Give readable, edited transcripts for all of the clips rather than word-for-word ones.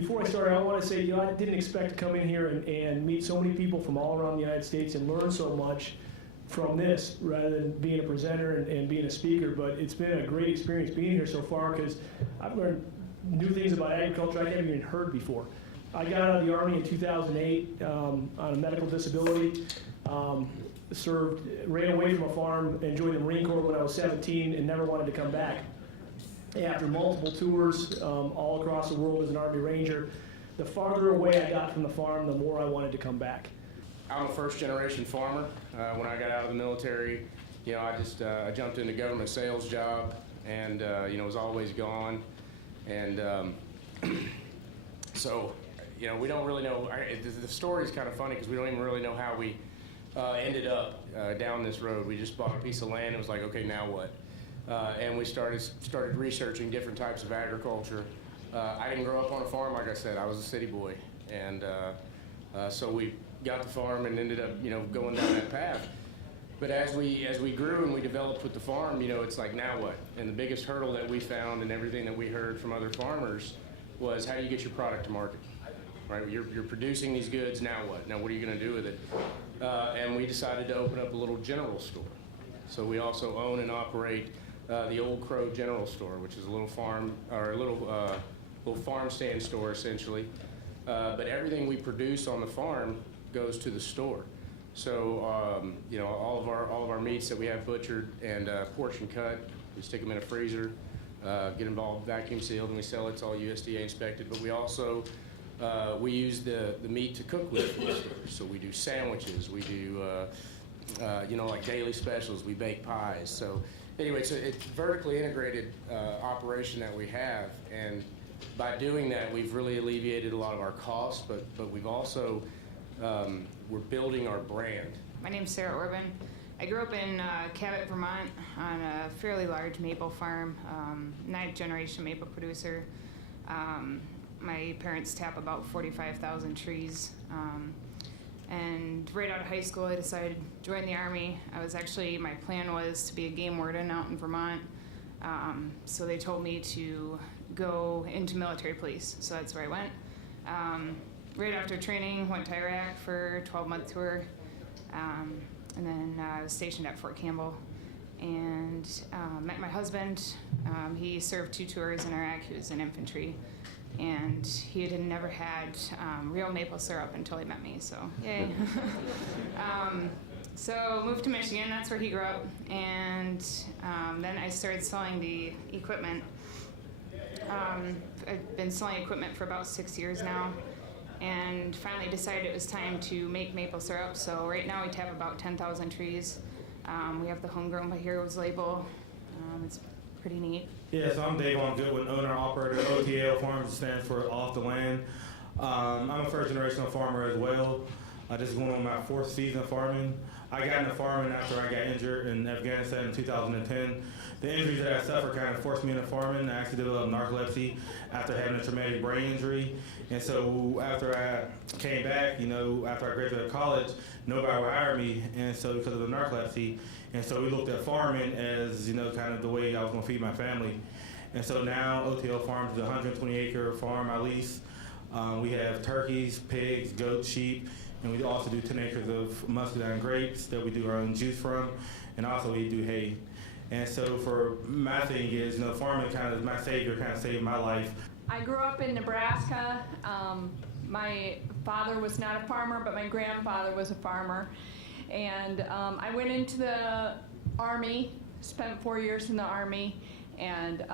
Before I start, I want to say, I didn't expect to come in here and meet so many people from all around the United States and learn so much from this rather than being a presenter and being a speaker. But it's been a great experience being here so far because I've learned new things about agriculture I never even heard before. I got out of the Army in 2008 on a medical disability. Ran away from a farm and joined the Marine Corps when I was 17 and never wanted to come back. After multiple tours all across the world as an Army Ranger, the farther away I got from the farm, the more I wanted to come back. I'm a first-generation farmer. When I got out of the military, I jumped into a government sales job and, was always gone. And so, we don't really know. The story's kind of funny because we don't even really know how we ended up down this road. We just bought a piece of land and was like, okay, now what? And we started researching different types of agriculture. I didn't grow up on a farm, like I said. I was a city boy, and so we got the farm and ended up, going down that path. But as we grew and we developed with the farm, it's like, now what? And the biggest hurdle that we found and everything that we heard from other farmers was, how do you get your product to market? Right? You're producing these goods. Now what? Now what are you going to do with it? And we decided to open up a little general store. So we also own and operate the Old Crow General Store, which is a little farm or a little farm stand store essentially. But everything we produce on the farm goes to the store. So all of our meats that we have butchered and portion cut, we stick them in a freezer, get involved vacuum sealed, and we sell it. It's all USDA inspected. But we also we use the meat to cook with for the store. So we do sandwiches. We do like daily specials. We bake pies. So anyway, so it's a vertically integrated operation that we have, and by doing that, we've really alleviated a lot of our costs. But we've also we're building our brand. My name's Sarah Orban. I grew up in Cabot, Vermont, on a fairly large maple farm, 9th generation maple producer. My parents tap about 45,000 trees. And right out of high school, I decided to join the Army. My plan was to be a game warden out in Vermont. So they told me to go into military police. So that's where I went. Right after training, went to Iraq for a 12-month tour. And then I was stationed at Fort Campbell and met my husband. He served 2 tours in Iraq. He was in infantry. And he had never had real maple syrup until he met me, so yay. So moved to Michigan, that's where he grew up, and then I started selling the equipment. I've been selling equipment for about 6 years now, and finally decided it was time to make maple syrup. So right now we tap about 10,000 trees. We have the Homegrown by Heroes label. It's pretty neat. Yeah, so I'm Davon Goodwin, owner operator of OTL Farms, stands for Off the Land. I'm a first generation farmer as well. This is going on my 4th season farming. I got into farming after I got injured in Afghanistan in 2010. The injuries that I suffered kind of forced me into farming. I actually developed narcolepsy after having a traumatic brain injury. And so after I came back, after I graduated college, nobody would hire me, and so because of the narcolepsy. And so we looked at farming as, kind of the way I was going to feed my family. And so now OTL Farms is a 120-acre farm I lease. We have turkeys, pigs, goats, sheep, and we also do 10 acres of muscadine grapes that we do our own juice from, and also we do hay. And so for my thing is, farming kind of my savior, kind of saved my life. I grew up in Nebraska. My father was not a farmer, but my grandfather was a farmer. And I went into the Army, spent 4 years in the Army, and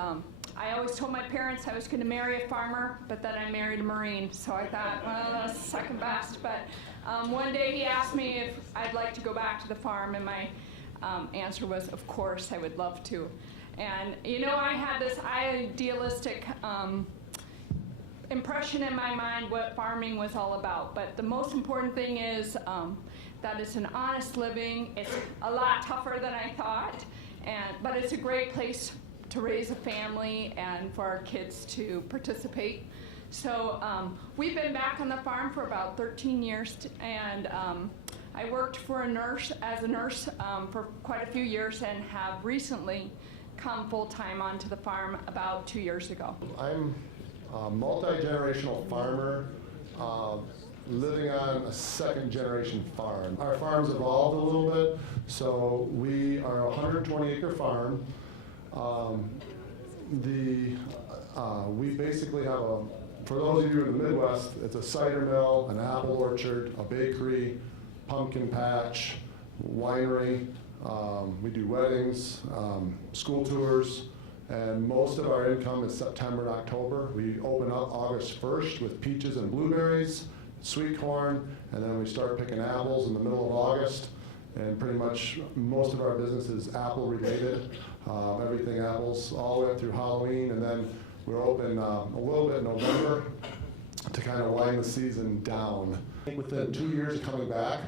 I always told my parents I was going to marry a farmer, but then I married a Marine, so I thought, well, that's second best. But one day he asked me if I'd like to go back to the farm, and my answer was, of course, I would love to. And, I had this idealistic impression in my mind what farming was all about. But the most important thing is that it's an honest living. It's a lot tougher than I thought, but it's a great place to raise a family and for our kids to participate. So we've been back on the farm for about 13 years, and I worked as a nurse for quite a few years and have recently come full-time onto the farm about 2 years ago. I'm multi-generational farmer living on a second-generation farm. Our farm's evolved a little bit, so we are a 120-acre farm. We basically have for those of you in the Midwest, it's a cider mill, an apple orchard, a bakery, pumpkin patch, winery. We do weddings, school tours, and most of our income is September and October. We open up August 1st with peaches and blueberries, sweet corn, and then we start picking apples in the middle of August. And pretty much most of our business is apple related, everything apples, all the way up through Halloween, and then we're open a little bit in November to kind of wind the season down. Within 2 years of coming back,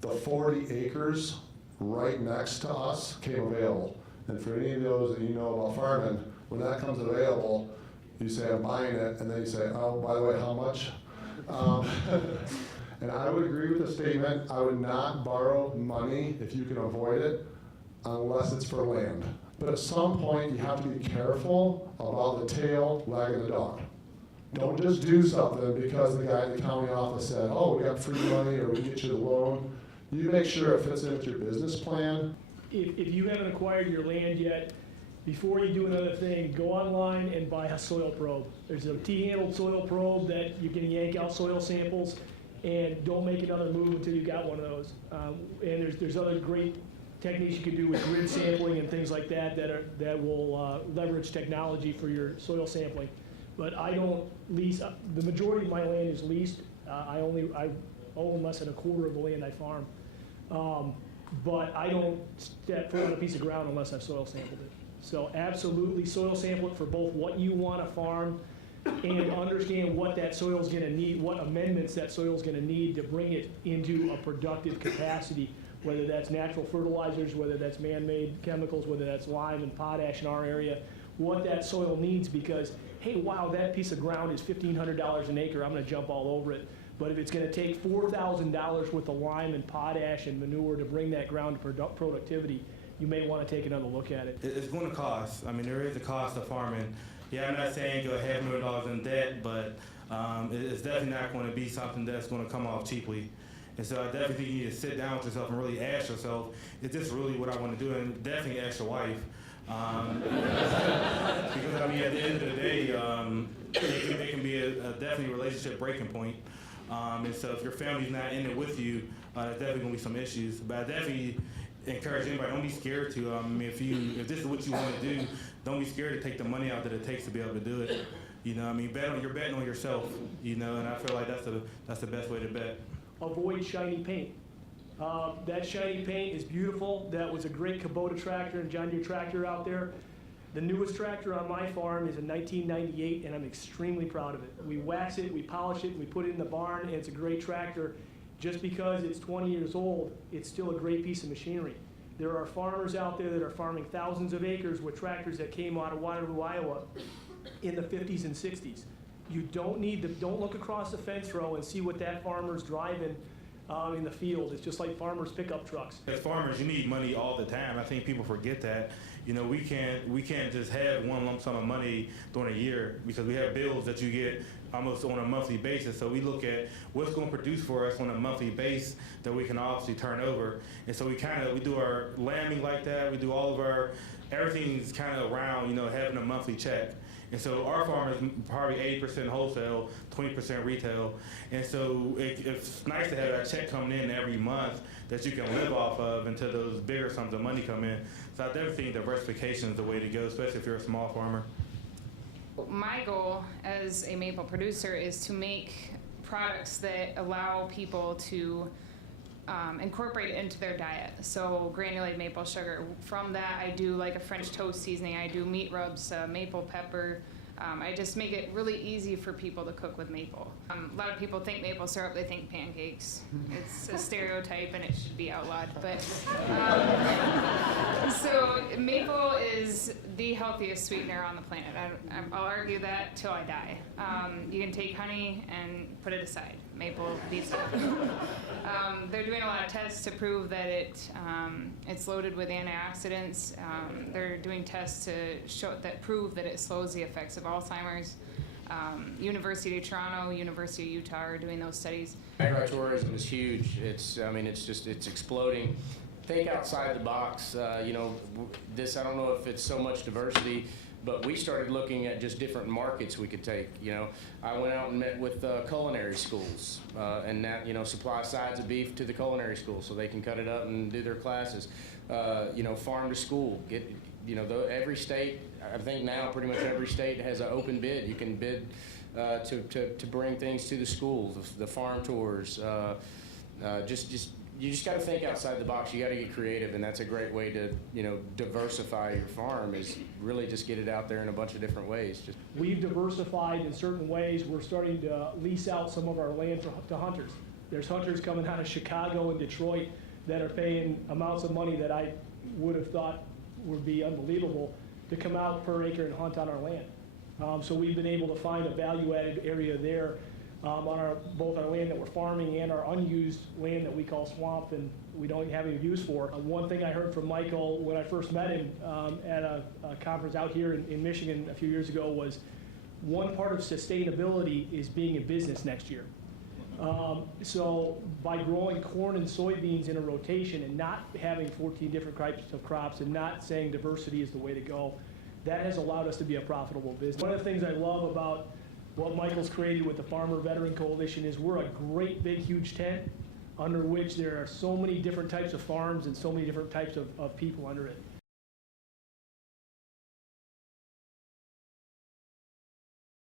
the 40 acres right next to us came available. And for any of those that you know about farming, when that comes available, you say, I'm buying it, and then you say, oh, by the way, how much? And I would agree with the statement, I would not borrow money if you can avoid it, unless it's for land. But at some point, you have to be careful about the tail wagging the dog. Don't just do something because the guy in the county office said, oh, we got free money or we get you the loan. You make sure it fits in with your business plan. If you haven't acquired your land yet, before you do another thing, go online and buy a soil probe. There's a T-handled soil probe that you can yank out soil samples, and don't make another move until you got one of those. And there's other great techniques you can do with grid sampling and things like that that will leverage technology for your soil sampling. But I don't lease. The majority of my land is leased. I own less than a quarter of the land I farm. But I don't step foot on a piece of ground unless I've soil sampled it. So absolutely soil sample it for both what you want to farm and understand what that soil is going to need, what amendments that soil is going to need to bring it into a productive capacity, whether that's natural fertilizers, whether that's man-made chemicals, whether that's lime and potash in our area, what that soil needs, because, hey, wow, that piece of ground is $1,500 an acre, I'm going to jump all over it. But if it's going to take $4,000 worth of lime and potash and manure to bring that ground to productivity, you may want to take another look at it. It's going to cost. I mean, there is a cost of farming. Yeah, I'm not saying go $500,000 in debt, but it's definitely not going to be something that's going to come off cheaply. And so I definitely think you need to sit down with yourself and really ask yourself, is this really what I want to do? And definitely ask your wife. Because, I mean, at the end of the day, it can be a definitely relationship breaking point. And so if your family's not in it with you, there's definitely going to be some issues. But I definitely encourage anybody, don't be scared to. I mean, if this is what you want to do, don't be scared to take the money out that it takes to be able to do it. You know, I mean, you're betting on yourself, you know, and I feel like that's the best way to bet. Avoid shiny paint. That shiny paint is beautiful. That was a great Kubota tractor and John Deere tractor out there. The newest tractor on my farm is a 1998, and I'm extremely proud of it. We wax it, we polish it, we put it in the barn, and it's a great tractor. Just because it's 20 years old, it's still a great piece of machinery. There are farmers out there that are farming thousands of acres with tractors that came out of Waterloo, Iowa in the 50s and 60s. You don't look across the fence row and see what that farmer's driving in the field. It's just like farmers' pickup trucks. As farmers, you need money all the time. I think people forget that. You know, we can't just have one lump sum of money during a year because we have bills that you get almost on a monthly basis. So we look at what's going to produce for us on a monthly base that we can obviously turn over. And so we do our lambing like that. We do all of everything's kind of around, you know, having a monthly check. And so our farm is probably 80% wholesale, 20% retail. And so it's nice to have that check coming in every month that you can live off of until those bigger sums of money come in. So I definitely think diversification is the way to go, especially if you're a small farmer. My goal as a maple producer is to make products that allow people to incorporate it into their diet. So granulated maple sugar. From that, I do like a French toast seasoning. I do meat rubs, maple pepper. I just make it really easy for people to cook with maple. A lot of people think maple syrup, they think pancakes. It's a stereotype and it should be outlawed. But so maple is the healthiest sweetener on the planet. I'll argue that till I die. You can take honey and put it aside. Maple beats it. They're doing a lot of tests to prove that it's loaded with antioxidants. They're doing tests to prove that it slows the effects of Alzheimer's. University of Toronto, University of Utah are doing those studies. Agritourism is huge. It's exploding. Think outside the box. I don't know if it's so much diversity, but we started looking at just different markets we could take. I went out and met with culinary schools, and that, supply sides of beef to the culinary school so they can cut it up and do their classes. Farm to school. Every state, I think now pretty much every state has an open bid. You can bid to bring things to the schools, the farm tours. You just got to think outside the box. You got to get creative, and that's a great way to, diversify your farm, is really just get it out there in a bunch of different ways. We've diversified in certain ways. We're starting to lease out some of our land to hunters. There's hunters coming out of Chicago and Detroit that are paying amounts of money that I would have thought would be unbelievable to come out per acre and hunt on our land. So we've been able to find a value-added area there on both our land that we're farming and our unused land that we call swamp and we don't have any use for. One thing I heard from Michael when I first met him at a conference out here in Michigan a few years ago was one part of sustainability is being in business next year. So by growing corn and soybeans in a rotation and not having 14 different types of crops and not saying diversity is the way to go, that has allowed us to be a profitable business. One of the things I love about what Michael's created with the Farmer Veteran Coalition is we're a great big huge tent under which there are so many different types of farms and so many different types of people under it.